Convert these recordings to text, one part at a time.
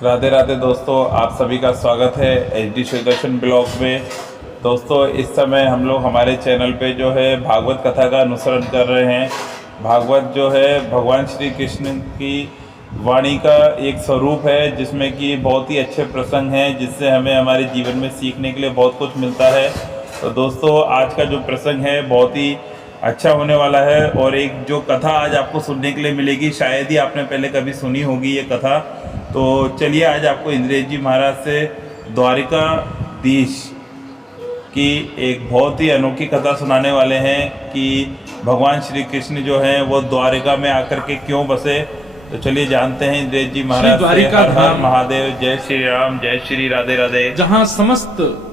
राधे राधे दोस्तों, आप सभी का स्वागत है HD सुदर्शन ब्लॉग में। दोस्तों, इस समय हम लोग हमारे चैनल पे जो है भागवत कथा का अनुसरण कर रहे हैं। भागवत जो है भगवान श्री कृष्ण की वाणी का एक स्वरूप है, जिसमें कि बहुत ही अच्छे प्रसंग हैं, जिससे हमें हमारे जीवन में सीखने के लिए बहुत कुछ मिलता है। तो दोस्तों, आज का जो प्रसंग है बहुत ही अच्छा होने वाला है और एक जो कथा आज आपको सुनने के लिए मिलेगी, शायद ही आपने पहले कभी सुनी होगी ये कथा। तो चलिए, आज आपको इंद्रेश जी महाराज से द्वारिकाधीश की एक बहुत ही अनोखी कथा सुनाने वाले हैं कि भगवान श्री कृष्ण जो हैं वो द्वारिका में आकर के क्यों बसे। तो चलिए जानते हैं इंद्रेश जी महाराज से। हर हर महादेव, जय श्री राम, जय श्री राधे राधे। जहां समस्त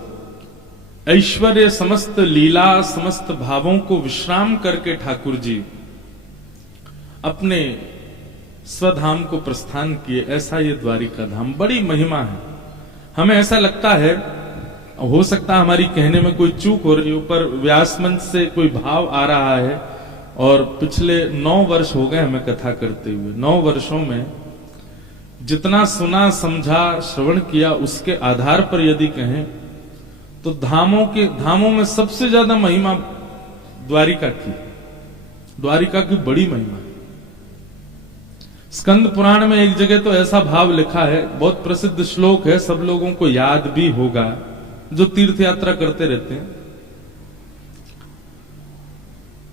ऐश्वर्य, समस्त लीला, समस्त भावों को विश्राम करके ठाकुर जी अपने स्वधाम को प्रस्थान किए, ऐसा ये द्वारिका धाम। बड़ी महिमा है। हमें ऐसा लगता है, हो सकता है हमारी कहने में कोई चूक हो रही हो, पर व्यास मंच से कोई भाव आ रहा है। और पिछले 9 वर्ष हो गए हमें कथा करते हुए। 9 वर्षों में जितना सुना, समझा, श्रवण किया, उसके आधार पर यदि कहें तो धामों में सबसे ज्यादा महिमा द्वारिका की। द्वारिका की बड़ी महिमा। स्कंद पुराण में एक जगह तो ऐसा भाव लिखा है, बहुत प्रसिद्ध श्लोक है, सब लोगों को याद भी होगा जो तीर्थ यात्रा करते रहते हैं।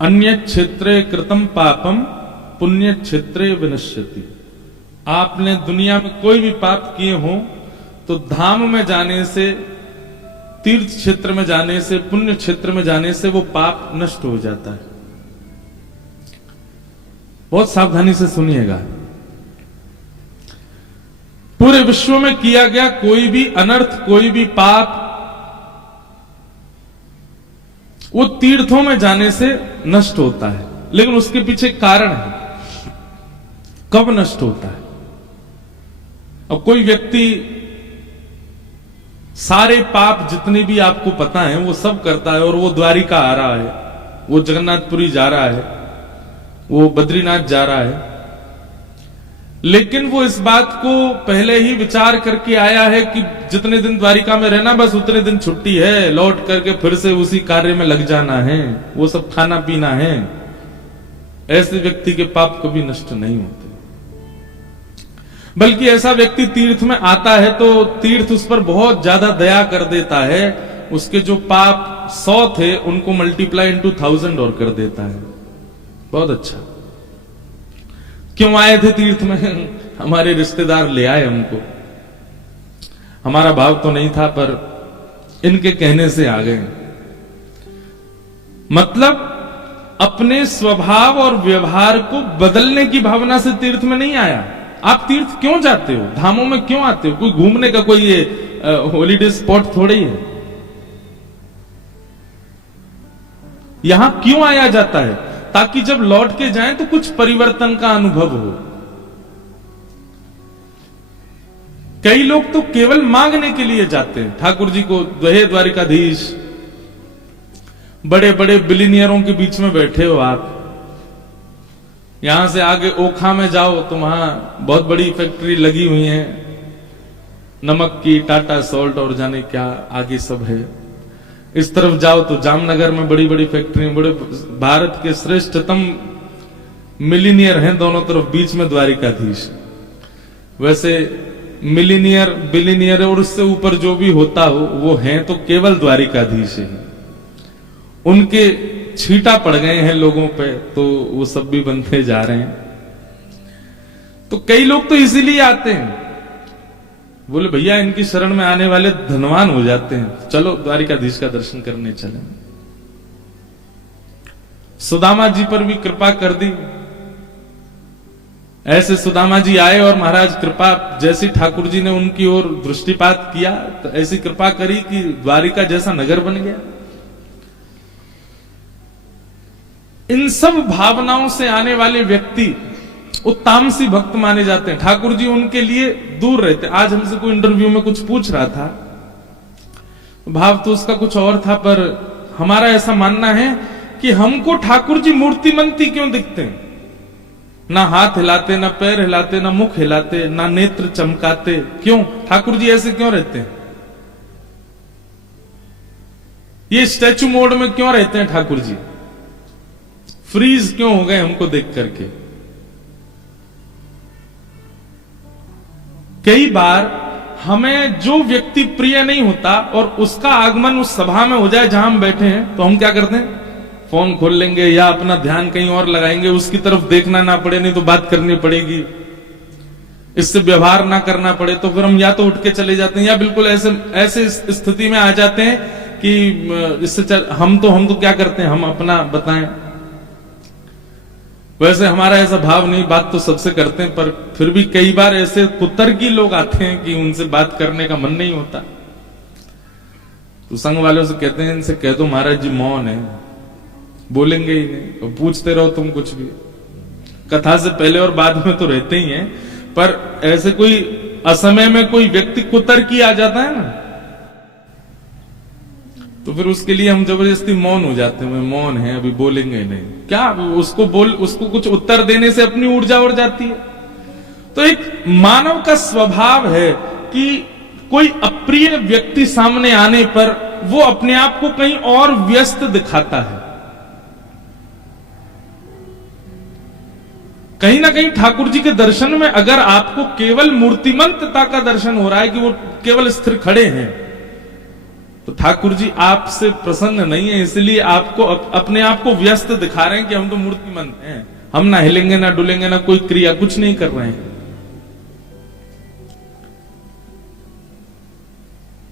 अन्य क्षेत्रे कृतम पापम पुण्य क्षेत्रे विनश्यति। आपने दुनिया में कोई भी पाप किए हो तो धाम में जाने से, तीर्थ क्षेत्र में जाने से, पुण्य क्षेत्र में जाने से वो पाप नष्ट हो जाता है। बहुत सावधानी से सुनिएगा। पूरे विश्व में किया गया कोई भी अनर्थ, कोई भी पाप वो तीर्थों में जाने से नष्ट होता है, लेकिन उसके पीछे कारण है कब नष्ट होता है। अब कोई व्यक्ति सारे पाप जितने भी आपको पता है वो सब करता है और वो द्वारिका आ रहा है, वो जगन्नाथपुरी जा रहा है, वो बद्रीनाथ जा रहा है, लेकिन वो इस बात को पहले ही विचार करके आया है कि जितने दिन द्वारिका में रहना, बस उतने दिन छुट्टी है, लौट करके फिर से उसी कार्य में लग जाना है, वो सब खाना पीना है। ऐसे व्यक्ति के पाप कभी नष्ट नहीं होते। बल्कि ऐसा व्यक्ति तीर्थ में आता है तो तीर्थ उस पर बहुत ज्यादा दया कर देता है। उसके जो पाप 100 थे उनको मल्टीप्लाई इनटू 1000 और कर देता है। बहुत अच्छा। क्यों आए थे तीर्थ में? हमारे रिश्तेदार ले आए हमको। हमारा भाव तो नहीं था, पर इनके कहने से आ गए। मतलब अपने स्वभाव और व्यवहार को बदलने की भावना से तीर्थ में नहीं आया। आप तीर्थ क्यों जाते हो? धामों में क्यों आते हो? कोई घूमने का कोई ये हॉलीडे स्पॉट थोड़ी है। यहां क्यों आया जाता है? ताकि जब लौट के जाएं तो कुछ परिवर्तन का अनुभव हो। कई लोग तो केवल मांगने के लिए जाते हैं ठाकुर जी को। हे द्वारिकाधीश, बड़े बड़े बिलियनियरों के बीच में बैठे हो आप, यहां से आगे ओखा में जाओ तो वहां बहुत बड़ी फैक्ट्री लगी हुई है, नमक की, टाटा सॉल्ट और जाने क्या आगे सब है। इस तरफ जाओ तो जामनगर में बड़ी बड़ी फैक्ट्री, बड़े भारत के श्रेष्ठतम मिलीनियर हैं दोनों तरफ, बीच में द्वारिकाधीश। वैसे मिलीनियर, बिलियनियर और उससे ऊपर जो भी होता हो वो हैं तो केवल द्वारिकाधीश ही। उनके छींटा पड़ गए हैं लोगों पे तो वो सब भी बनते जा रहे हैं। तो कई लोग तो इसीलिए आते हैं, बोले भैया इनकी शरण में आने वाले धनवान हो जाते हैं, चलो द्वारिकाधीश का दर्शन करने चले। सुदामा जी पर भी कृपा कर दी। ऐसे सुदामा जी आए और महाराज कृपा, जैसी ठाकुर जी ने उनकी ओर दृष्टिपात किया तो ऐसी कृपा करी कि द्वारिका जैसा नगर बन गया। इन सब भावनाओं से आने वाले व्यक्ति वो तामसी भक्त माने जाते हैं। ठाकुर जी उनके लिए दूर रहते। आज हमसे कोई इंटरव्यू में कुछ पूछ रहा था, भाव तो उसका कुछ और था, पर हमारा ऐसा मानना है कि हमको ठाकुर जी मूर्तिमंती क्यों दिखते हैं? ना हाथ हिलाते, ना पैर हिलाते, ना मुख हिलाते, ना नेत्र चमकाते। क्यों ठाकुर जी ऐसे क्यों रहते हैं? ये स्टैचू मोड में क्यों रहते हैं ठाकुर जी? फ्रीज क्यों हो गए हमको देख करके? कई बार हमें जो व्यक्ति प्रिय नहीं होता और उसका आगमन उस सभा में हो जाए जहां हम बैठे हैं, तो हम क्या करते हैं? फोन खोल लेंगे या अपना ध्यान कहीं और लगाएंगे, उसकी तरफ देखना ना पड़े, नहीं तो बात करनी पड़ेगी, इससे व्यवहार ना करना पड़े, तो फिर हम या तो उठ के चले जाते हैं या बिल्कुल ऐसे स्थिति में आ जाते हैं कि इससे हम तो क्या करते हैं, हम अपना बताएं। वैसे हमारा ऐसा भाव नहीं, बात तो सबसे करते हैं, पर फिर भी कई बार ऐसे कुतर्की लोग आते हैं कि उनसे बात करने का मन नहीं होता। तो संघ वालों से कहते हैं, इनसे कह दो महाराज जी मौन है, बोलेंगे ही नहीं, और पूछते रहो तुम कुछ भी। कथा से पहले और बाद में तो रहते ही हैं, पर ऐसे कोई असमय में कोई व्यक्ति कुतर्की आ जाता है ना, तो फिर उसके लिए हम जबरदस्ती मौन हो जाते हैं। मौन है, अभी बोलेंगे नहीं। क्या उसको कुछ उत्तर देने से अपनी ऊर्जा उड़ जाती है। तो एक मानव का स्वभाव है कि कोई अप्रिय व्यक्ति सामने आने पर वो अपने आप को कहीं और व्यस्त दिखाता है। कहीं ना कहीं ठाकुर जी के दर्शन में अगर आपको केवल मूर्तिमंतता का दर्शन हो रहा है कि वो केवल स्थिर खड़े हैं, तो ठाकुर जी आपसे प्रसन्न नहीं है, इसलिए आपको अपने आप को व्यस्त दिखा रहे हैं कि हम तो मूर्तिमंत हैं, हम ना हिलेंगे ना डुलेंगे ना कोई क्रिया, कुछ नहीं कर रहे हैं।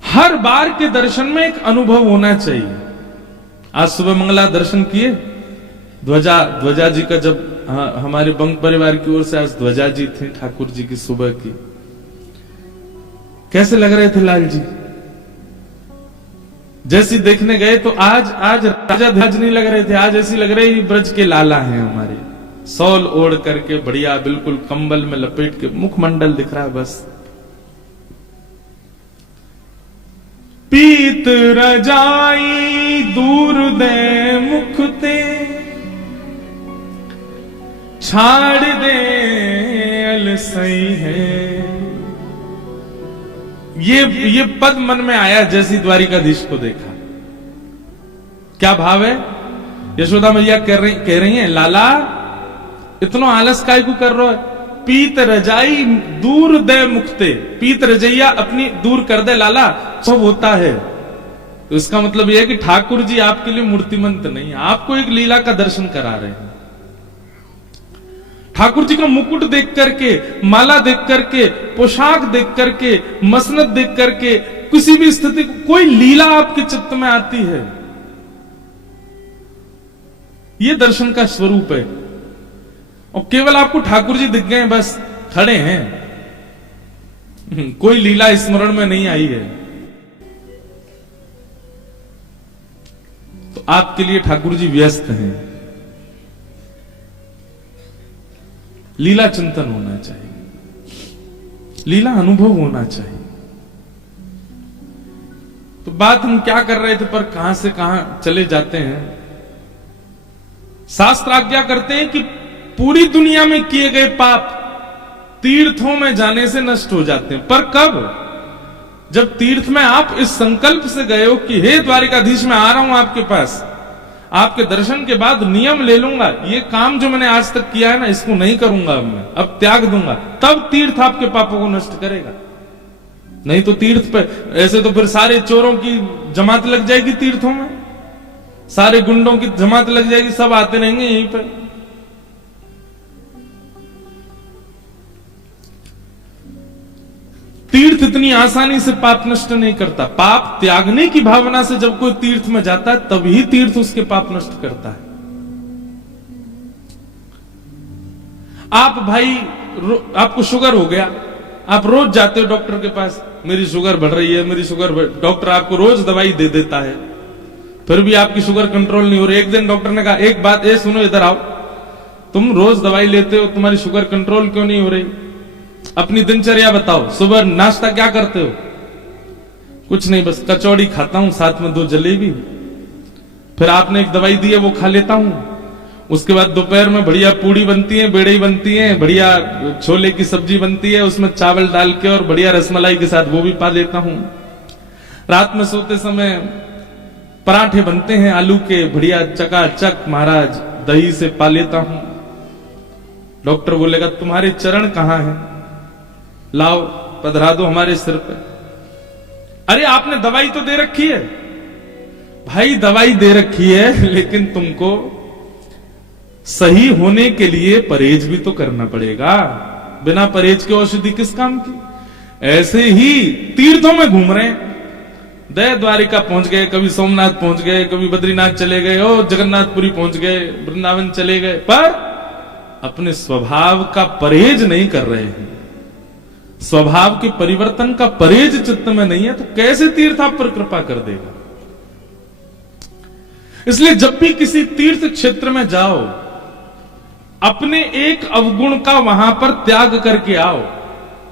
हर बार के दर्शन में एक अनुभव होना चाहिए। आज सुबह मंगला दर्शन किए, ध्वजा जी का, जब हमारे बंग परिवार की ओर से आज ध्वजा जी थे ठाकुर जी की सुबह की, कैसे लग रहे थे लाल जी? जैसी देखने गए तो आज राजा ध्वज नहीं लग रहे थे, आज ऐसी लग रहे ब्रज के लाला हैं हमारे, सौल ओढ़ करके बढ़िया बिल्कुल कंबल में लपेट के, मुखमंडल दिख रहा है बस। पीत रजाई दूर दे मुखते, छाड़ दे अलसई है। ये पद मन में आया जैसी द्वारिकाधीश को देखा। क्या भाव है? यशोदा मैया कह रही हैं, लाला इतना आलस काय को कर रहा है? पीत रजाई दूर दे मुखते, पीत रजैया अपनी दूर कर दे लाला, सब होता है। तो इसका मतलब यह है कि ठाकुर जी आपके लिए मूर्तिमंत नहीं है, आपको एक लीला का दर्शन करा रहे हैं। ठाकुर जी का मुकुट देख करके, माला देख करके, पोशाक देख करके, मसनद देख करके, किसी भी स्थिति कोई लीला आपके चित्त में आती है, यह दर्शन का स्वरूप है। और केवल आपको ठाकुर जी दिख गए, बस खड़े हैं, कोई लीला स्मरण में नहीं आई है, तो आपके लिए ठाकुर जी व्यस्त हैं। लीला चिंतन होना चाहिए, लीला अनुभव होना चाहिए। तो बात हम क्या कर रहे थे, पर कहां से कहां चले जाते हैं। शास्त्र आज्ञा करते हैं कि पूरी दुनिया में किए गए पाप तीर्थों में जाने से नष्ट हो जाते हैं। पर कब? जब तीर्थ में आप इस संकल्प से गए हो कि हे द्वारिकाधीश मैं आ रहा हूं आपके पास, आपके दर्शन के बाद नियम ले लूंगा, ये काम जो मैंने आज तक किया है ना इसको नहीं करूंगा, अब मैं अब त्याग दूंगा, तब तीर्थ आपके पापों को नष्ट करेगा। नहीं तो तीर्थ पे ऐसे तो फिर सारे चोरों की जमात लग जाएगी तीर्थों में, सारे गुंडों की जमात लग जाएगी, सब आते रहेंगे यहीं पर। तीर्थ इतनी आसानी से पाप नष्ट नहीं करता। पाप त्यागने की भावना से जब कोई तीर्थ में जाता है तभी तीर्थ उसके पाप नष्ट करता है। आप भाई आपको शुगर हो गया, आप रोज जाते हो डॉक्टर के पास, मेरी शुगर बढ़ रही है, मेरी शुगर डॉक्टर आपको रोज दवाई दे देता है, फिर भी आपकी शुगर कंट्रोल नहीं हो रही। एक दिन डॉक्टर ने कहा एक बात, सुनो इधर आओ, तुम रोज दवाई लेते हो, तुम्हारी शुगर कंट्रोल क्यों नहीं हो रही? अपनी दिनचर्या बताओ, सुबह नाश्ता क्या करते हो? कुछ नहीं, बस कचौड़ी खाता हूं, साथ में 2 जलेबी, फिर आपने एक दवाई दी है वो खा लेता हूं, उसके बाद दोपहर में बढ़िया पूड़ी बनती है, बेड़ई बनती है, बढ़िया छोले की सब्जी बनती है, उसमें चावल डाल के और बढ़िया रसमलाई के साथ वो भी पा लेता हूं। रात में सोते समय पराठे बनते हैं आलू के, बढ़िया चकाचक महाराज दही से पा लेता हूं। डॉक्टर बोलेगा तुम्हारे चरण कहां हैं, लाओ पधरा दो हमारे सिर पे। अरे आपने दवाई तो दे रखी है भाई, दवाई दे रखी है, लेकिन तुमको सही होने के लिए परहेज भी तो करना पड़ेगा। बिना परहेज के औषधि किस काम की। ऐसे ही तीर्थों में घूम रहे हैं, दया द्वारिका पहुंच गए, कभी सोमनाथ पहुंच गए, कभी बद्रीनाथ चले गए, ओ जगन्नाथपुरी पहुंच गए, वृंदावन चले गए, पर अपने स्वभाव का परहेज नहीं कर रहे हैं। स्वभाव के परिवर्तन का परहेज चित्त में नहीं है, तो कैसे तीर्थ आप पर कृपा कर देगा। इसलिए जब भी किसी तीर्थ क्षेत्र में जाओ, अपने एक अवगुण का वहां पर त्याग करके आओ,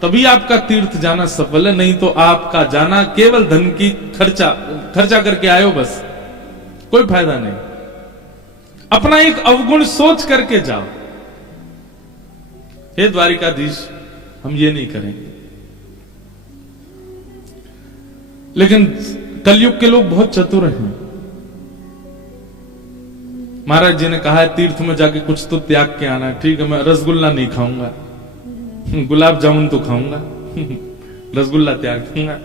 तभी आपका तीर्थ जाना सफल है। नहीं तो आपका जाना केवल धन की खर्चा करके आयो, बस कोई फायदा नहीं। अपना एक अवगुण सोच करके जाओ। हे द्वारिकाधीश, हम ये नहीं करेंगे। लेकिन कलयुग के लोग बहुत चतुर हैं। महाराज जी ने कहा है तीर्थ में जाके कुछ तो त्याग के आना है। ठीक है, मैं रसगुल्ला नहीं खाऊंगा, गुलाब जामुन तो खाऊंगा, रसगुल्ला त्याग दूंगा।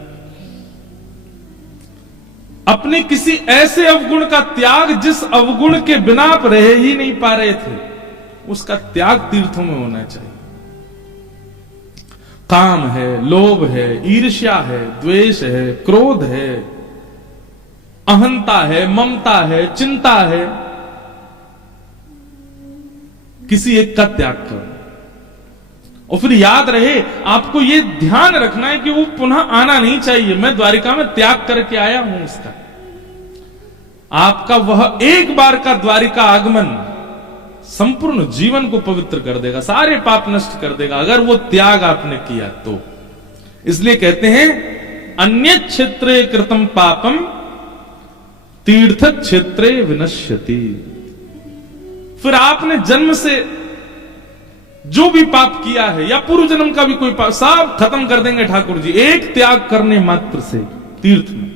अपने किसी ऐसे अवगुण का त्याग जिस अवगुण के बिना आप रह ही नहीं पा रहे थे, उसका त्याग तीर्थों में होना चाहिए। काम है, लोभ है, ईर्ष्या है, द्वेष है, क्रोध है, अहंता है, ममता है, चिंता है, किसी एक का त्याग करो। और फिर याद रहे, आपको यह ध्यान रखना है कि वो पुनः आना नहीं चाहिए। मैं द्वारिका में त्याग करके आया हूं उसका। आपका वह एक बार का द्वारिका आगमन संपूर्ण जीवन को पवित्र कर देगा, सारे पाप नष्ट कर देगा, अगर वो त्याग आपने किया तो। इसलिए कहते हैं अन्य क्षेत्रे कृतम पापम तीर्थ क्षेत्रे विनश्यति। फिर आपने जन्म से जो भी पाप किया है या पूर्व जन्म का भी कोई पाप, सब खत्म कर देंगे ठाकुर जी एक त्याग करने मात्र से तीर्थ में।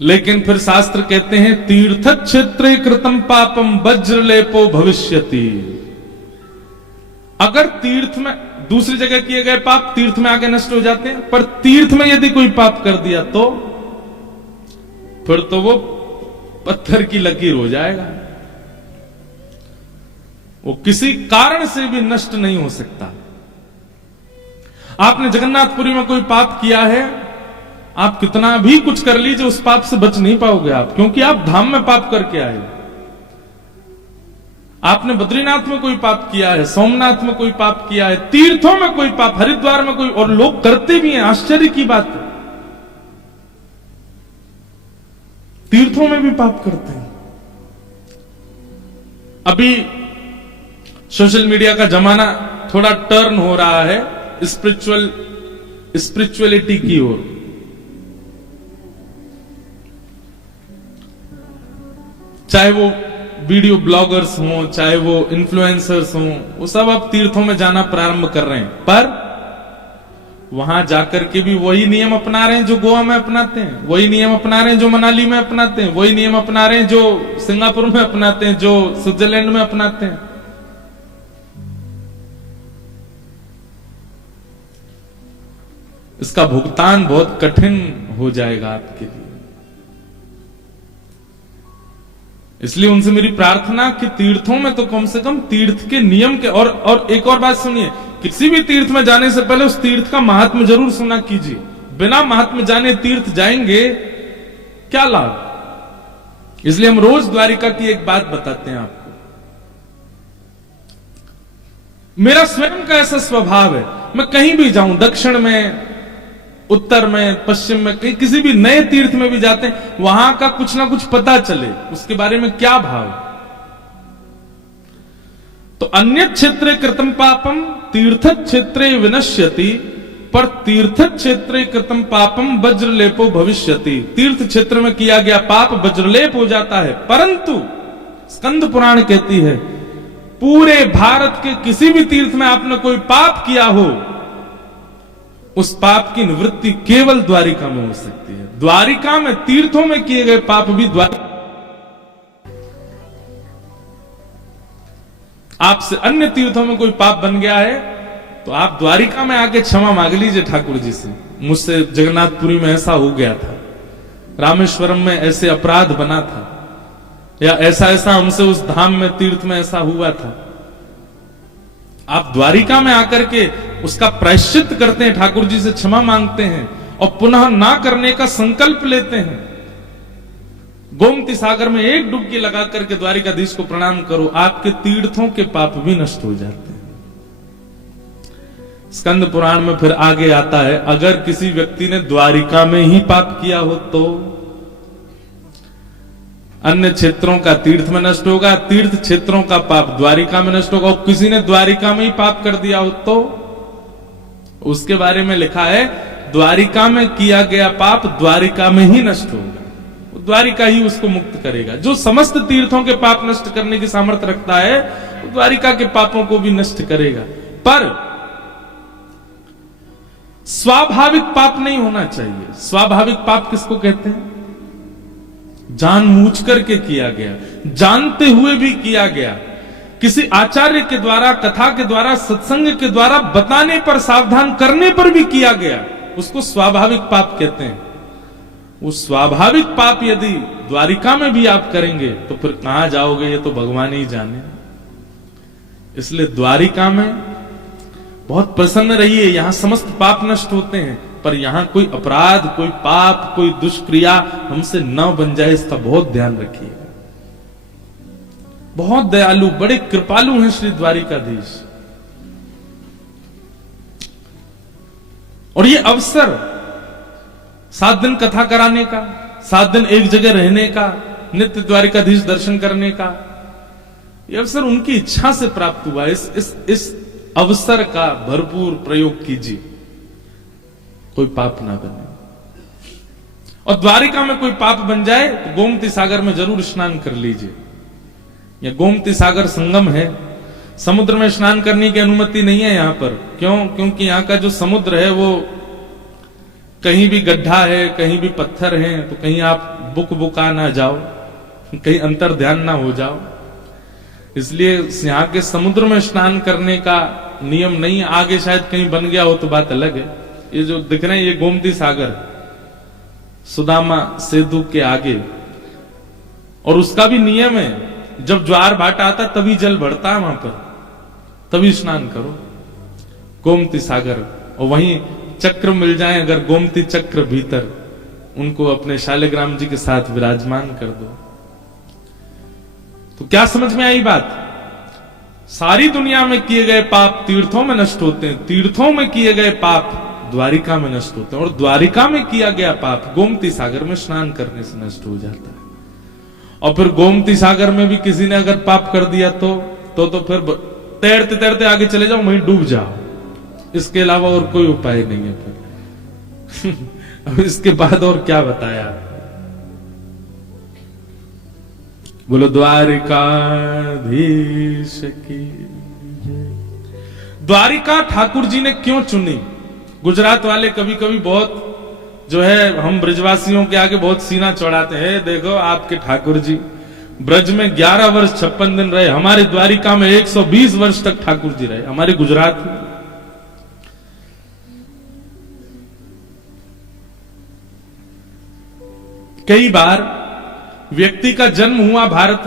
लेकिन फिर शास्त्र कहते हैं तीर्थ क्षेत्रे कृतम पापम वज्रलेपो भविष्यति। अगर तीर्थ में दूसरी जगह किए गए पाप तीर्थ में आके नष्ट हो जाते हैं, पर तीर्थ में यदि कोई पाप कर दिया तो फिर तो वो पत्थर की लकीर हो जाएगा, वो किसी कारण से भी नष्ट नहीं हो सकता। आपने जगन्नाथपुरी में कोई पाप किया है, आप कितना भी कुछ कर लीजिए उस पाप से बच नहीं पाओगे आप, क्योंकि आप धाम में पाप करके आए। आपने बद्रीनाथ में कोई पाप किया है, सोमनाथ में कोई पाप किया है, तीर्थों में कोई पाप, हरिद्वार में कोई, और लोग करते भी हैं, आश्चर्य की बात है, तीर्थों में भी पाप करते हैं। अभी सोशल मीडिया का जमाना थोड़ा टर्न हो रहा है स्पिरिचुअलिटी की ओर। चाहे वो वीडियो ब्लॉगर्स हों, चाहे वो इन्फ्लुएंसर्स हों, वो सब अब तीर्थों में जाना प्रारंभ कर रहे हैं, पर वहां जाकर के भी वही नियम अपना रहे हैं जो गोवा में अपनाते हैं, वही नियम अपना रहे हैं जो मनाली में अपनाते हैं, वही नियम अपना रहे हैं जो सिंगापुर में अपनाते हैं, जो स्विट्जरलैंड में अपनाते हैं। इसका भुगतान बहुत कठिन हो जाएगा आपके लिए। इसलिए उनसे मेरी प्रार्थना कि तीर्थों में तो कम से कम तीर्थ के नियम के, और एक और बात सुनिए, किसी भी तीर्थ में जाने से पहले उस तीर्थ का महात्म्य जरूर सुना कीजिए। बिना महात्म्य जाने तीर्थ जाएंगे क्या लाभ। इसलिए हम रोज द्वारिका की एक बात बताते हैं आपको। मेरा स्वयं का ऐसा स्वभाव है, मैं कहीं भी जाऊं, दक्षिण में, उत्तर में, पश्चिम में, कहीं किसी भी नए तीर्थ में भी जाते हैं, वहां का कुछ ना कुछ पता चले, उसके बारे में क्या भाव। तो अन्य क्षेत्रे कृतम पापम तीर्थ क्षेत्रे विनश्यति। पर तीर्थ क्षेत्र कृतम पापम वज्रलेपो भविष्यति। तीर्थ क्षेत्र में किया गया पाप वज्रलेप हो जाता है, परंतु स्कंद पुराण कहती है पूरे भारत के किसी भी तीर्थ में आपने कोई पाप किया हो, उस पाप की निवृत्ति केवल द्वारिका में हो सकती है। द्वारिका में तीर्थों में किए गए पाप भी आपसे अन्य तीर्थों में कोई पाप बन गया है तो आप द्वारिका में आके क्षमा मांग लीजिए ठाकुर जी से, मुझसे जगन्नाथपुरी में ऐसा हो गया था, रामेश्वरम में ऐसे अपराध बना था, या ऐसा ऐसा हमसे उस धाम में तीर्थ में ऐसा हुआ था। आप द्वारिका में आकर के उसका प्रायश्चित करते हैं, ठाकुर जी से क्षमा मांगते हैं और पुनः ना करने का संकल्प लेते हैं। गोमती सागर में एक डुबकी लगा करके द्वारिकाधीश को प्रणाम करो, आपके तीर्थों के पाप भी नष्ट हो जाते हैं। स्कंद पुराण में फिर आगे आता है, अगर किसी व्यक्ति ने द्वारिका में ही पाप किया हो तो अन्य क्षेत्रों का तीर्थ में नष्ट होगा, तीर्थ क्षेत्रों का पाप द्वारिका में नष्ट होगा। और किसी ने द्वारिका में ही पाप कर दिया हो तो उसके बारे में लिखा है द्वारिका में किया गया पाप द्वारिका में ही नष्ट होगा, द्वारिका ही उसको मुक्त करेगा। जो समस्त तीर्थों के पाप नष्ट करने की सामर्थ्य रखता है वो द्वारिका के पापों को भी नष्ट करेगा। पर स्वाभाविक पाप नहीं होना चाहिए। स्वाभाविक पाप किसको कहते हैं? जानबूझ करके किया गया, जानते हुए भी किया गया, किसी आचार्य के द्वारा, कथा के द्वारा, सत्संग के द्वारा बताने पर, सावधान करने पर भी किया गया, उसको स्वाभाविक पाप कहते हैं। वो स्वाभाविक पाप यदि द्वारिका में भी आप करेंगे तो फिर कहां जाओगे ये तो भगवान ही जाने। इसलिए द्वारिका में बहुत प्रसन्न रहिए, यहां समस्त पाप नष्ट होते हैं, पर यहां कोई अपराध, कोई पाप, कोई दुष्क्रिया हमसे न बन जाए, इसका बहुत ध्यान रखिएगा। बहुत दयालु, बड़े कृपालु हैं श्री द्वारिकाधीश। और ये अवसर 7 दिन कथा कराने का, 7 दिन एक जगह रहने का, नित्य द्वारिकाधीश दर्शन करने का, ये अवसर उनकी इच्छा से प्राप्त हुआ। इस अवसर का भरपूर प्रयोग कीजिए, कोई पाप ना बने। और द्वारिका में कोई पाप बन जाए तो गोमती सागर में जरूर स्नान कर लीजिए। यह गोमती सागर संगम है, समुद्र में स्नान करने की अनुमति नहीं है यहां पर। क्यों? क्योंकि यहां का जो समुद्र है वो कहीं भी गड्ढा है, कहीं भी पत्थर है, तो कहीं आप बुका ना जाओ, कहीं अंतर ध्यान ना हो जाओ। इसलिए यहाँ के समुद्र में स्नान करने का नियम नहीं है। आगे शायद कहीं बन गया हो तो बात अलग है। ये जो दिख रहे हैं ये गोमती सागर, सुदामा सेतु के आगे, और उसका भी नियम है, जब ज्वार भाटा आता तभी जल बढ़ता है वहां पर, तभी स्नान करो गोमती सागर। और वहीं चक्र मिल जाए अगर, गोमती चक्र भीतर, उनको अपने शालिग्राम जी के साथ विराजमान कर दो। तो क्या समझ में आई बात? सारी दुनिया में किए गए पाप तीर्थों में नष्ट होते हैं, तीर्थों में किए गए पाप द्वारिका में नष्ट होते हैं, और द्वारिका में किया गया पाप गोमती सागर में स्नान करने से नष्ट हो जाता है। और फिर गोमती सागर में भी किसी ने अगर पाप कर दिया तो फिर तैरते तैरते आगे चले जाओ, वहीं डूब जाओ, इसके अलावा और कोई उपाय नहीं है फिर। अब इसके बाद और क्या बताया? बोलो द्वारिकाधीश की। द्वारिका ठाकुर जी ने क्यों चुनी? गुजरात वाले कभी कभी बहुत जो है, हम ब्रजवासियों के आगे बहुत सीना चढ़ाते हैं, देखो आपके ठाकुर जी ब्रज में 11 वर्ष 56 दिन रहे, हमारे द्वारिका में 120 वर्ष तक ठाकुर जी रहे, हमारे गुजरात में। कई बार व्यक्ति का जन्म हुआ भारत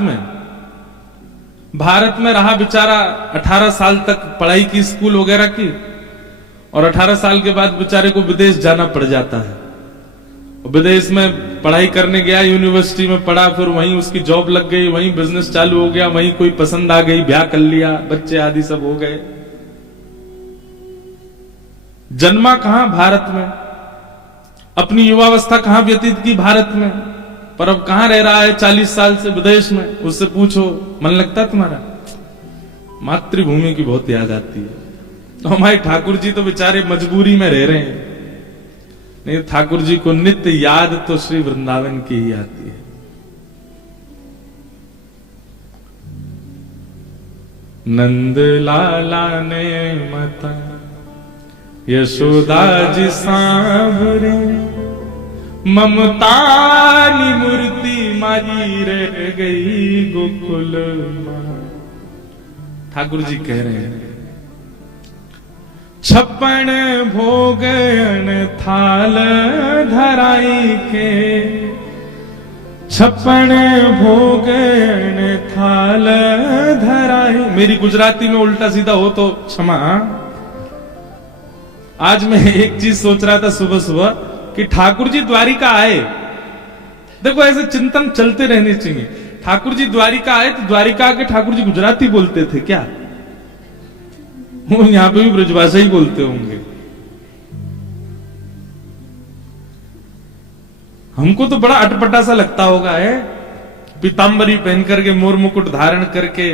में रहा बेचारा 18 साल तक पढ़ाई की, स्कूल वगैरह की, और 18 साल के बाद बेचारे को विदेश जाना पड़ जाता है। विदेश में पढ़ाई करने गया, यूनिवर्सिटी में पढ़ा, फिर वहीं उसकी जॉब लग गई, वहीं बिजनेस चालू हो गया, वहीं कोई पसंद आ गई, ब्याह कर लिया, बच्चे आदि सब हो गए। जन्मा कहां? भारत में। अपनी युवावस्था कहां व्यतीत की? भारत में। पर अब कहां रह रहा है 40 साल से? विदेश में। उससे पूछो मन लगता तुम्हारा? मातृभूमि की बहुत याद आती है। तो हमारे ठाकुर जी तो बेचारे मजबूरी में रह रहे हैं। नहीं, ठाकुर जी को नित्य याद तो श्री वृंदावन की ही आती है। नंद लाला ने माता यशोदा जी सांवरे, ममतानी मूर्ति मारी रह गई गोकुल मां। ठाकुर जी कह रहे हैं 56 भोगन थाल धराई के, 56 भोगन थाल धराई। मेरी गुजराती में उल्टा सीधा हो तो क्षमा। आज मैं एक चीज सोच रहा था सुबह सुबह कि ठाकुर जी द्वारिका आए। देखो ऐसे चिंतन चलते रहने चाहिए। ठाकुर जी द्वारिका आए तो द्वारिका के ठाकुर जी गुजराती बोलते थे क्या? वो यहां पे भी ब्रजभाषा ही बोलते होंगे। हमको तो बड़ा अटपटा सा लगता होगा है, पीतांबरी पहन करके, मोर मुकुट धारण करके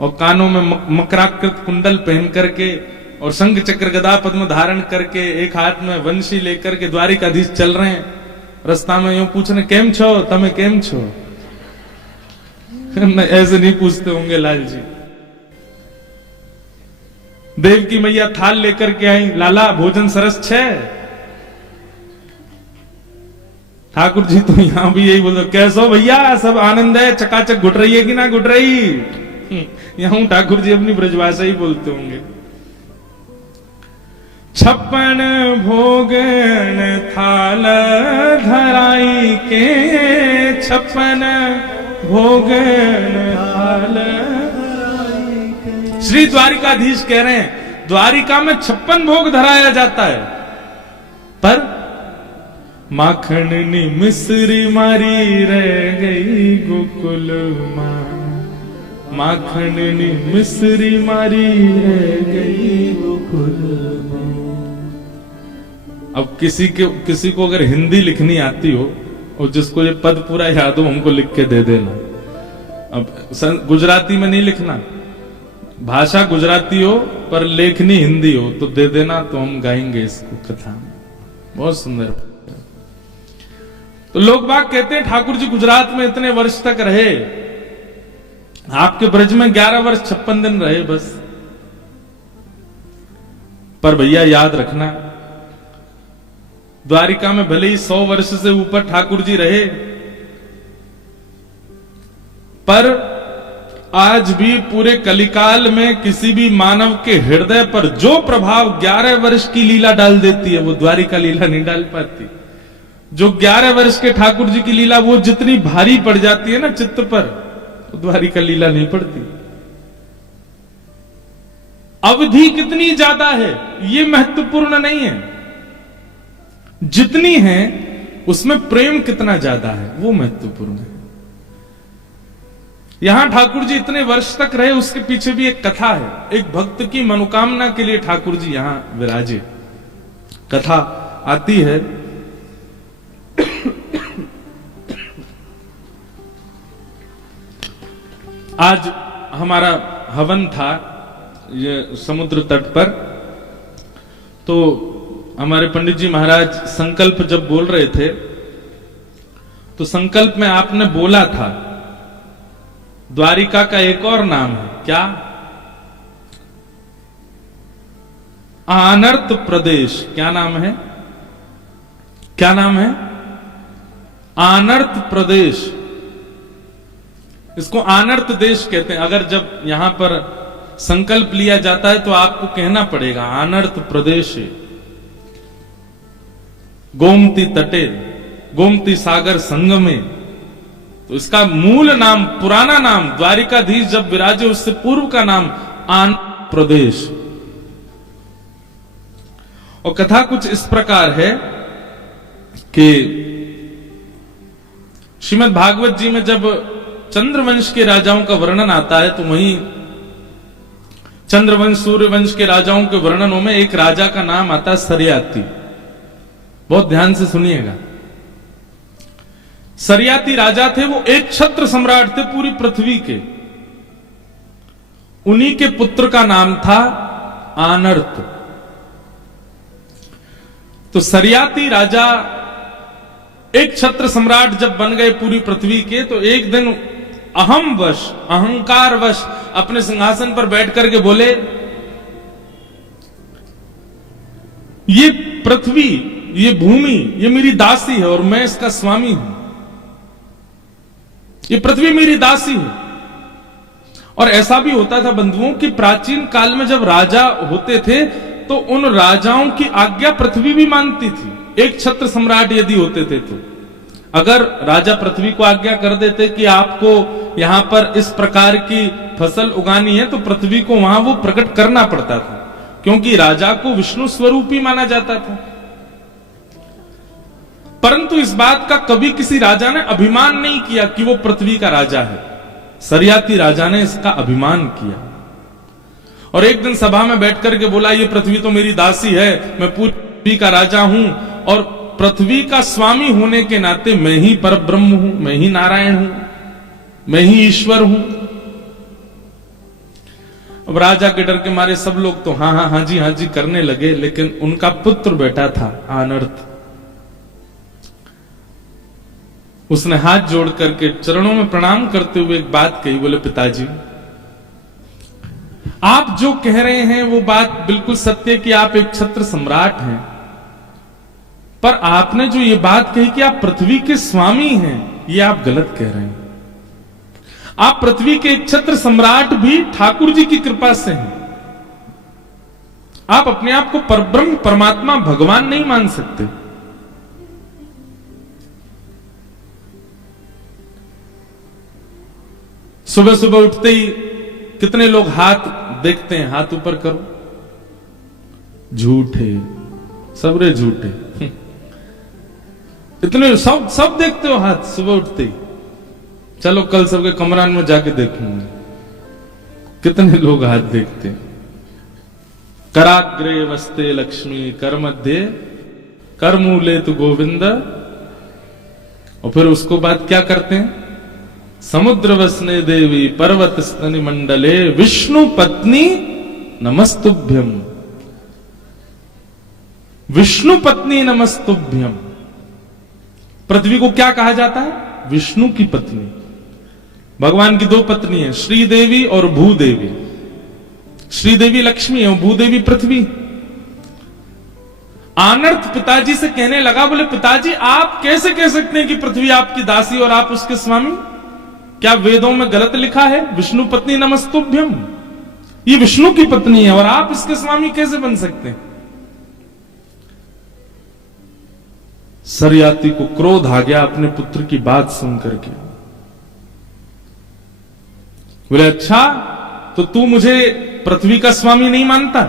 और कानों में मकराकृत कुंडल पहन करके और शंख चक्र गदा पद्म धारण करके, एक हाथ में वंशी लेकर के द्वारिकाधीश चल रहे हैं। रास्ता में यूं पूछने केम छो, तमे केम छो? ऐसे नहीं पूछते होंगे लाल जी। देव की मैया थाल लेकर के आई, लाला भोजन सरस छे। ठाकुर जी तो यहां भी यही बोलते, कैसो भैया सब आनंद है, चकाचक घुट रही है कि ना घुट रही? यहां ठाकुर जी अपनी ब्रजभाषा ही बोलते होंगे। 56 भोगन थाल धराई के, 56 भोगन थाल। श्री द्वारिकाधीश कह रहे हैं द्वारिका में 56 भोग धराया जाता है, पर माखन नी मिश्री मारी रह गई गोकुल मां। माखन नी मिश्री मारी रह गई गोकुल मां। अब किसी को अगर हिंदी लिखनी आती हो और जिसको ये पद पूरा याद हो, हमको लिख के दे देना। अब गुजराती में नहीं लिखना, भाषा गुजराती हो पर लेखनी हिंदी हो तो दे देना, तो हम गाएंगे इसको कथा। बहुत सुंदर। तो लोग बाग कहते हैं ठाकुर जी गुजरात में इतने वर्ष तक रहे, आपके ब्रज में 11 वर्ष 56 दिन रहे बस। पर भैया याद रखना, द्वारिका में भले ही 100 वर्ष से ऊपर ठाकुर जी रहे, पर आज भी पूरे कलिकाल में किसी भी मानव के हृदय पर जो प्रभाव 11 वर्ष की लीला डाल देती है, वो द्वारिका लीला नहीं डाल पाती। जो 11 वर्ष के ठाकुर जी की लीला वो जितनी भारी पड़ जाती है ना चित्त पर, तो द्वारिका लीला नहीं पड़ती। अवधि कितनी ज्यादा है ये महत्वपूर्ण नहीं है, जितनी है उसमें प्रेम कितना ज्यादा है वो महत्वपूर्ण है। यहां ठाकुर जी इतने वर्ष तक रहे, उसके पीछे भी एक कथा है। एक भक्त की मनोकामना के लिए ठाकुर जी यहां विराजे। कथा आती है, आज हमारा हवन था ये समुद्र तट पर, तो हमारे पंडित जी महाराज संकल्प जब बोल रहे थे तो संकल्प में आपने बोला था द्वारिका का एक और नाम है, क्या? आनर्त प्रदेश। क्या नाम है? क्या नाम है? आनर्त प्रदेश। इसको आनर्त देश कहते हैं। अगर जब यहां पर संकल्प लिया जाता है तो आपको कहना पड़ेगा आनर्त प्रदेश। गोमती तटे, गोमती सागर संगमे। तो इसका मूल नाम, पुराना नाम, द्वारिकाधीश जब विराजे उससे पूर्व का नाम आनर्त प्रदेश। और कथा कुछ इस प्रकार है कि श्रीमद् भागवत जी में जब चंद्रवंश के राजाओं का वर्णन आता है तो वहीं चंद्रवंश सूर्यवंश के राजाओं के वर्णनों में एक राजा का नाम आता है सरियाती। बहुत ध्यान से सुनिएगा। सरियाती राजा थे, वो एक छत्र सम्राट थे पूरी पृथ्वी के। उन्हीं के पुत्र का नाम था आनर्त। तो सरियाती राजा एक छत्र सम्राट जब बन गए पूरी पृथ्वी के, तो एक दिन अहमवश, अहंकारवश अपने सिंहासन पर बैठ करके बोले, ये पृथ्वी, ये भूमि, ये मेरी दासी है और मैं इसका स्वामी हूं। ये पृथ्वी मेरी दासी है। और ऐसा भी होता था बंधुओं कि प्राचीन काल में जब राजा होते थे तो उन राजाओं की आज्ञा पृथ्वी भी मानती थी। एक छत्र सम्राट यदि होते थे तो अगर राजा पृथ्वी को आज्ञा कर देते कि आपको यहां पर इस प्रकार की फसल उगानी है, तो पृथ्वी को वहां वो प्रकट करना पड़ता था, क्योंकि राजा को विष्णु स्वरूप ही माना जाता था। परंतु इस बात का कभी किसी राजा ने अभिमान नहीं किया कि वो पृथ्वी का राजा है। सरियाती राजा ने इसका अभिमान किया और एक दिन सभा में बैठ करके बोला, ये पृथ्वी तो मेरी दासी है, मैं पृथ्वी का राजा हूं और पृथ्वी का स्वामी होने के नाते मैं ही परब्रह्म हूं, मैं ही नारायण हूं, मैं ही ईश्वर हूं। अब राजा के डर के मारे सब लोग तो हाँ जी करने लगे, लेकिन उनका पुत्र बैठा था आनर्त। उसने हाथ जोड़ करके चरणों में प्रणाम करते हुए एक बात कही, बोले, पिताजी आप जो कह रहे हैं वो बात बिल्कुल सत्य है कि आप एक छत्र सम्राट हैं, पर आपने जो ये बात कही कि आप पृथ्वी के स्वामी हैं, ये आप गलत कह रहे हैं। आप पृथ्वी के एक छत्र सम्राट भी ठाकुर जी की कृपा से हैं। आप अपने आप को परब्रह्म, परमात्मा, भगवान नहीं मान सकते। सुबह सुबह उठते ही कितने लोग हाथ देखते हैं, हाथ ऊपर करो, झूठे, सबरे झूठे। इतने सब देखते हो हाथ सुबह उठते ही। चलो कल सबके कमरान में जाके देखूंगा कितने लोग हाथ देखते हैं। कराग्रे वस्ते लक्ष्मी, कर मध्य कर मूले तु गोविंद। और फिर उसको बाद क्या करते हैं, समुद्र वसने देवी पर्वत स्तनि मंडले विष्णु पत्नी नमस्तुभ्यम। विष्णु पत्नी नमस्तुभ्यम। पृथ्वी को क्या कहा जाता है, विष्णु की पत्नी। भगवान की दो पत्नी है, श्रीदेवी और भूदेवी। श्रीदेवी लक्ष्मी है और भूदेवी पृथ्वी। आनर्त पिताजी से कहने लगा, बोले पिताजी आप कैसे कह सकते हैं कि पृथ्वी आपकी दासी और आप उसके स्वामी? क्या वेदों में गलत लिखा है, विष्णु पत्नी नमस्तुभ्यम? ये विष्णु की पत्नी है और आप इसके स्वामी कैसे बन सकते हैं? सरियाती को क्रोध आ गया अपने पुत्र की बात सुन करके। बोले अच्छा, तो तू मुझे पृथ्वी का स्वामी नहीं मानता?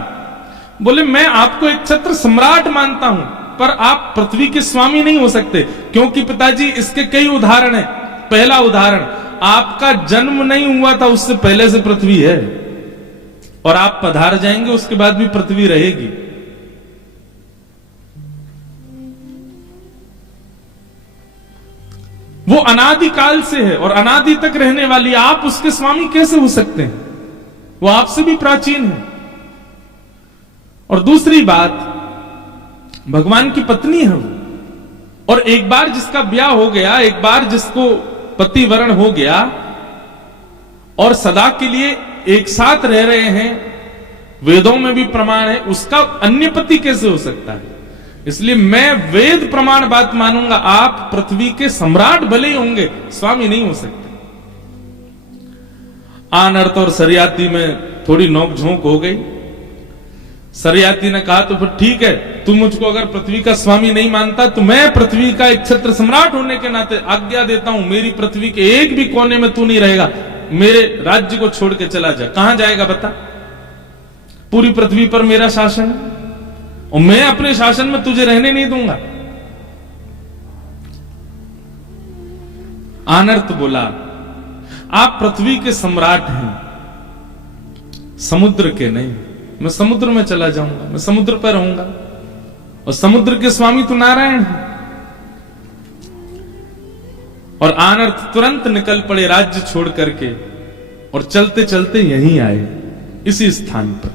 बोले मैं आपको एक छत्र सम्राट मानता हूं, पर आप पृथ्वी के स्वामी नहीं हो सकते। क्योंकि पिताजी इसके कई उदाहरण हैं। पहला उदाहरण, आपका जन्म नहीं हुआ था उससे पहले से पृथ्वी है, और आप पधार जाएंगे उसके बाद भी पृथ्वी रहेगी। वो अनादिकाल से है और अनादि तक रहने वाली, आप उसके स्वामी कैसे हो सकते हैं? वो आपसे भी प्राचीन है। और दूसरी बात, भगवान की पत्नी है वो, और एक बार जिसका ब्याह हो गया, एक बार जिसको पतिवरण हो गया और सदा के लिए एक साथ रह रहे हैं, वेदों में भी प्रमाण है, उसका अन्य पति कैसे हो सकता है? इसलिए मैं वेद प्रमाण बात मानूंगा। आप पृथ्वी के सम्राट भले ही होंगे, स्वामी नहीं हो सकते। आनर्त और सरियाती में थोड़ी नोकझोंक हो गई। सरियाती ने कहा तो फिर ठीक है, तू मुझको अगर पृथ्वी का स्वामी नहीं मानता तो मैं पृथ्वी का एक छत्र सम्राट होने के नाते आज्ञा देता हूं, मेरी पृथ्वी के एक भी कोने में तू नहीं रहेगा, मेरे राज्य को छोड़ के चला जा। कहां जाएगा बता? पूरी पृथ्वी पर मेरा शासन है और मैं अपने शासन में तुझे रहने नहीं दूंगा। आनर्त बोला, आप पृथ्वी के सम्राट हैं, समुद्र के नहीं। मैं समुद्र में चला जाऊंगा, मैं समुद्र पर रहूंगा, और समुद्र के स्वामी तो नारायण है। और आनर्त तुरंत निकल पड़े राज्य छोड़ करके, और चलते चलते यहीं आए, इसी स्थान पर।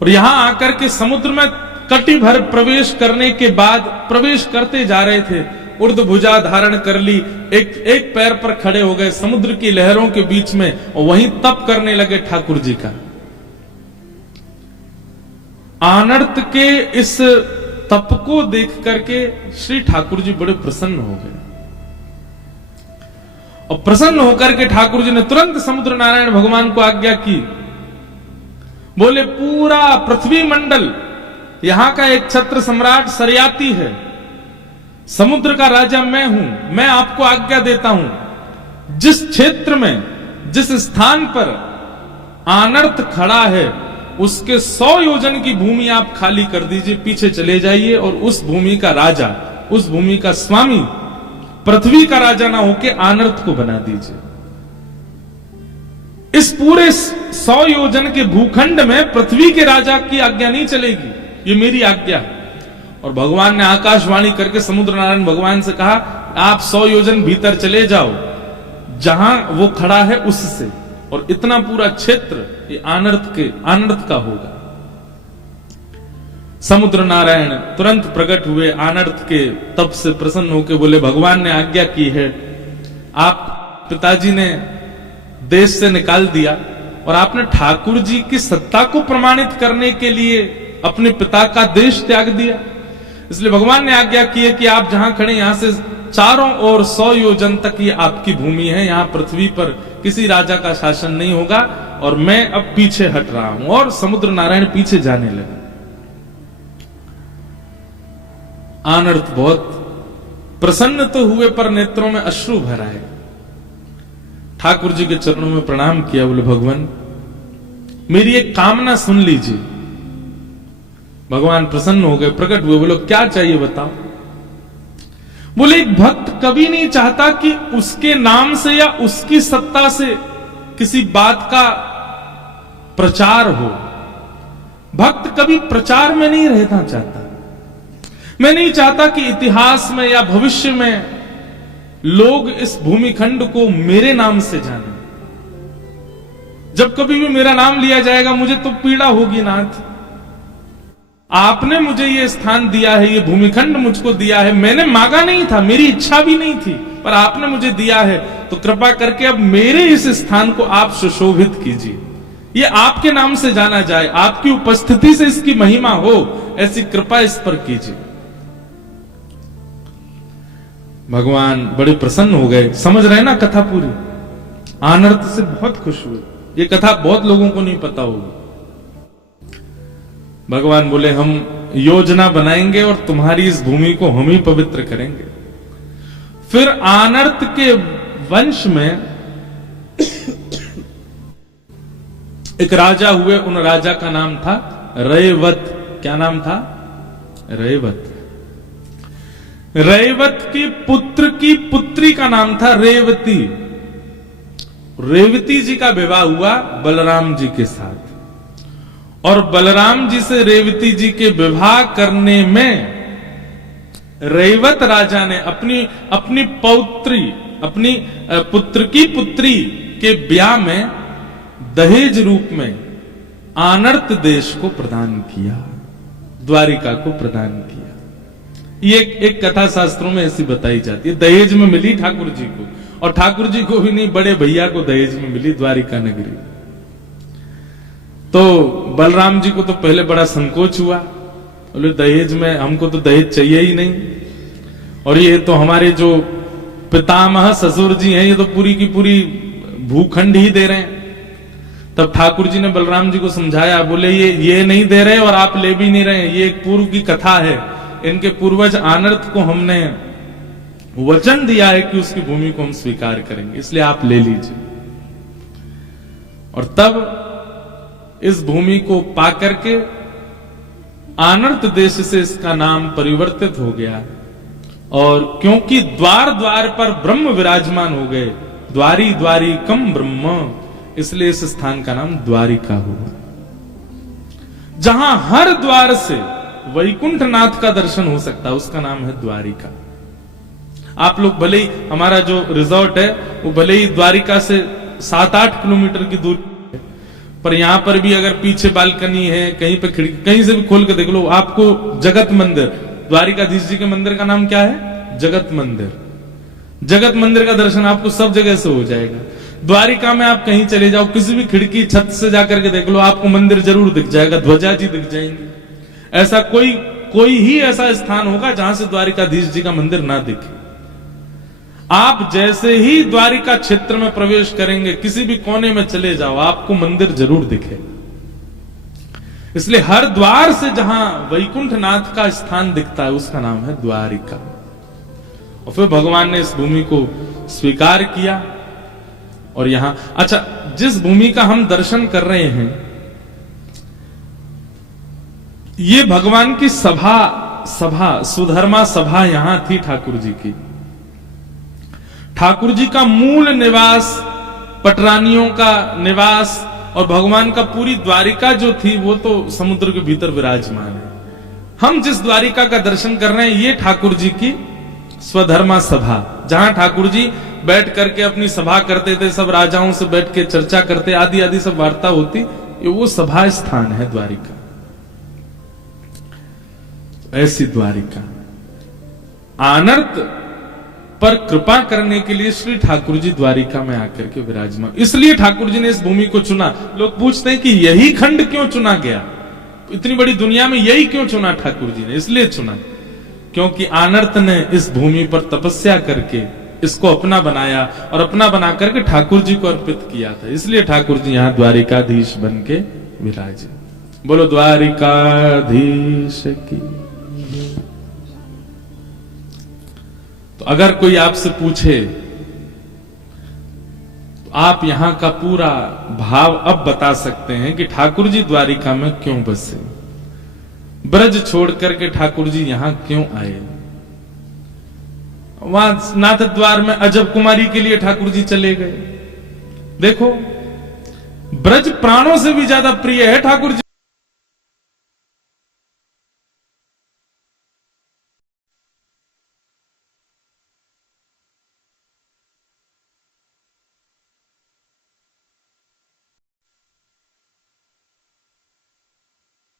और यहां आकर के समुद्र में कटी भर प्रवेश करने के बाद प्रवेश करते जा रहे थे, ऊर्ध्व भुजा धारण कर ली, एक पैर पर खड़े हो गए समुद्र की लहरों के बीच में, और वहीं तप करने लगे ठाकुर जी का। आनर्त के इस तप को देख करके श्री ठाकुर जी बड़े प्रसन्न हो गए, और प्रसन्न होकर के ठाकुर जी ने तुरंत समुद्र नारायण भगवान को आज्ञा की। बोले पूरा पृथ्वी मंडल यहां का एक छत्र सम्राट सरयाती है, समुद्र का राजा मैं हूं, मैं आपको आज्ञा देता हूं, जिस क्षेत्र में जिस स्थान पर आनर्त खड़ा है उसके 100 योजन की भूमि आप खाली कर दीजिए, पीछे चले जाइए, और उस भूमि का राजा, उस भूमि का स्वामी, पृथ्वी का राजा ना होके आनर्त को बना दीजिए। इस पूरे 100 योजन के भूखंड में पृथ्वी के राजा की आज्ञा नहीं चलेगी, ये मेरी आज्ञा। और भगवान ने आकाशवाणी करके समुद्र नारायण भगवान से कहा, आप 100 योजन भीतर चले जाओ, जहां वो खड़ा है उससे, और इतना पूरा क्षेत्र ये आनर्त का होगा। समुद्र नारायण तुरंत प्रकट हुए, आनर्त के तप से प्रसन्न होकर बोले, भगवान ने आज्ञा की है, आप पिताजी ने देश से निकाल दिया, और आपने ठाकुर जी की सत्ता को प्रमाणित करने के लिए अपने पिता का देश त्याग दिया, इसलिए भगवान ने आज्ञा की है कि आप जहां खड़े यहां से चारों ओर 100 योजन तक ये आपकी भूमि है, यहां पृथ्वी पर किसी राजा का शासन नहीं होगा, और मैं अब पीछे हट रहा हूं। और समुद्र नारायण पीछे जाने लगे। आनर्त बहुत प्रसन्न तो हुए, पर नेत्रों में अश्रु भर आए। ठाकुर जी के चरणों में प्रणाम किया, बोले भगवान मेरी एक कामना सुन लीजिए। भगवान प्रसन्न हो गए, प्रकट हुए, बोलो क्या चाहिए बताओ। बोले एक भक्त कभी नहीं चाहता कि उसके नाम से या उसकी सत्ता से किसी बात का प्रचार हो। भक्त कभी प्रचार में नहीं रहना चाहता। मैं नहीं चाहता कि इतिहास में या भविष्य में लोग इस भूमिखंड को मेरे नाम से जाने। जब कभी भी मेरा नाम लिया जाएगा मुझे तो पीड़ा होगी नाथ। आपने मुझे ये स्थान दिया है, ये भूमिखंड मुझको दिया है, मैंने मांगा नहीं था, मेरी इच्छा भी नहीं थी, पर आपने मुझे दिया है, तो कृपा करके अब मेरे इस स्थान को आप सुशोभित कीजिए, ये आपके नाम से जाना जाए, आपकी उपस्थिति से इसकी महिमा हो, ऐसी कृपा इस पर कीजिए। भगवान बड़े प्रसन्न हो गए। समझ रहे ना कथा पूरी। आनर्त से बहुत खुश हुए। ये कथा बहुत लोगों को नहीं पता होगी। भगवान बोले हम योजना बनाएंगे और तुम्हारी इस भूमि को हम ही पवित्र करेंगे। फिर आनर्त के वंश में एक राजा हुए, उन राजा का नाम था रयवत। क्या नाम था? रयवत। रयवत की पुत्र की पुत्री का नाम था रेवती। रेवती जी का विवाह हुआ बलराम जी के साथ, और बलराम जी से रेवती जी के विवाह करने में रेवत राजा ने अपनी पौत्री, अपनी पुत्र की पुत्री के ब्याह में दहेज रूप में आनर्त देश को प्रदान किया, द्वारिका को प्रदान किया। ये एक कथा शास्त्रों में ऐसी बताई जाती है। दहेज में मिली ठाकुर जी को, और ठाकुर जी को भी नहीं, बड़े भैया को दहेज में मिली द्वारिका नगरी। तो बलराम जी को तो पहले बड़ा संकोच हुआ, बोले दहेज में, हमको तो दहेज चाहिए ही नहीं, और ये तो हमारे जो पितामह ससुर जी हैं ये तो पूरी की पूरी भूखंड ही दे रहे हैं। तब ठाकुर जी ने बलराम जी को समझाया, बोले ये नहीं दे रहे और आप ले भी नहीं रहे, ये एक पूर्व की कथा है, इनके पूर्वज आनर्त को हमने वचन दिया है कि उसकी भूमि को हम स्वीकार करेंगे, इसलिए आप ले लीजिए। और तब इस भूमि को पाकर के आनर्त देश से इसका नाम परिवर्तित हो गया, और क्योंकि द्वार द्वार पर ब्रह्म विराजमान हो गए, द्वारी द्वारी कम ब्रह्म, इसलिए इस स्थान का नाम द्वारिका हुआ। जहां हर द्वार से वैकुंठनाथ का दर्शन हो सकता है उसका नाम है द्वारिका। आप लोग भले ही, हमारा जो रिजॉर्ट है वो भले ही द्वारिका से 7-8 किलोमीटर की दूरी है, पर यहां पर भी अगर पीछे बालकनी है, कहीं पे खिड़की, कहीं से भी खोल के देख लो, आपको जगत मंदिर, द्वारिकाधीश जी के मंदिर का नाम क्या है? जगत मंदिर। जगत मंदिर का दर्शन आपको सब जगह से हो जाएगा। द्वारिका में आप कहीं चले जाओ, किसी भी खिड़की छत से जाकर के देख लो, आपको मंदिर जरूर दिख जाएगा, ध्वजा जी दिख जाएंगे। ऐसा कोई ही ऐसा स्थान होगा जहां से द्वारिकाधीश जी का मंदिर ना दिखे। आप जैसे ही द्वारिका क्षेत्र में प्रवेश करेंगे, किसी भी कोने में चले जाओ, आपको मंदिर जरूर दिखे। इसलिए हर द्वार से जहां वैकुंठनाथ का स्थान दिखता है, उसका नाम है द्वारिका। और फिर भगवान ने इस भूमि को स्वीकार किया और यहां, अच्छा, जिस भूमि का हम दर्शन कर रहे हैं, ये भगवान की सभा सुधर्मा सभा यहां थी ठाकुर जी की। ठाकुर जी का मूल निवास, पटरानियों का निवास और भगवान का पूरी द्वारिका जो थी वो तो समुद्र के भीतर विराजमान है। हम जिस द्वारिका का दर्शन कर रहे हैं, ये ठाकुर जी की स्वधर्मा सभा, जहां ठाकुर जी बैठ करके अपनी सभा करते थे, सब राजाओं से बैठ के चर्चा करते, आदि आदि सब वार्ता होती, ये वो सभा स्थान है द्वारिका। ऐसी द्वारिका आनर्त पर कृपा करने के लिए श्री ठाकुर जी द्वारिका में आकर के विराजमान, इसलिए ठाकुर जी ने इस भूमि को चुना। लोग पूछते हैं कि यही खंड क्यों चुना गया, इतनी बड़ी दुनिया में यही क्यों चुना ठाकुर जी ने? इसलिए चुना क्योंकि आनर्त ने इस भूमि पर तपस्या करके इसको अपना बनाया और अपना बना करके ठाकुर जी को अर्पित किया था। इसलिए ठाकुर जी यहां द्वारिकाधीश बन के विराजे। बोलो द्वारिकाधीश की। तो अगर कोई आपसे पूछे तो आप यहां का पूरा भाव अब बता सकते हैं कि ठाकुर जी द्वारिका में क्यों बसे, ब्रज छोड़ करके ठाकुर जी यहां क्यों आए। वहां नाथ द्वार में अजब कुमारी के लिए ठाकुर जी चले गए। देखो, ब्रज प्राणों से भी ज्यादा प्रिय है ठाकुर जी।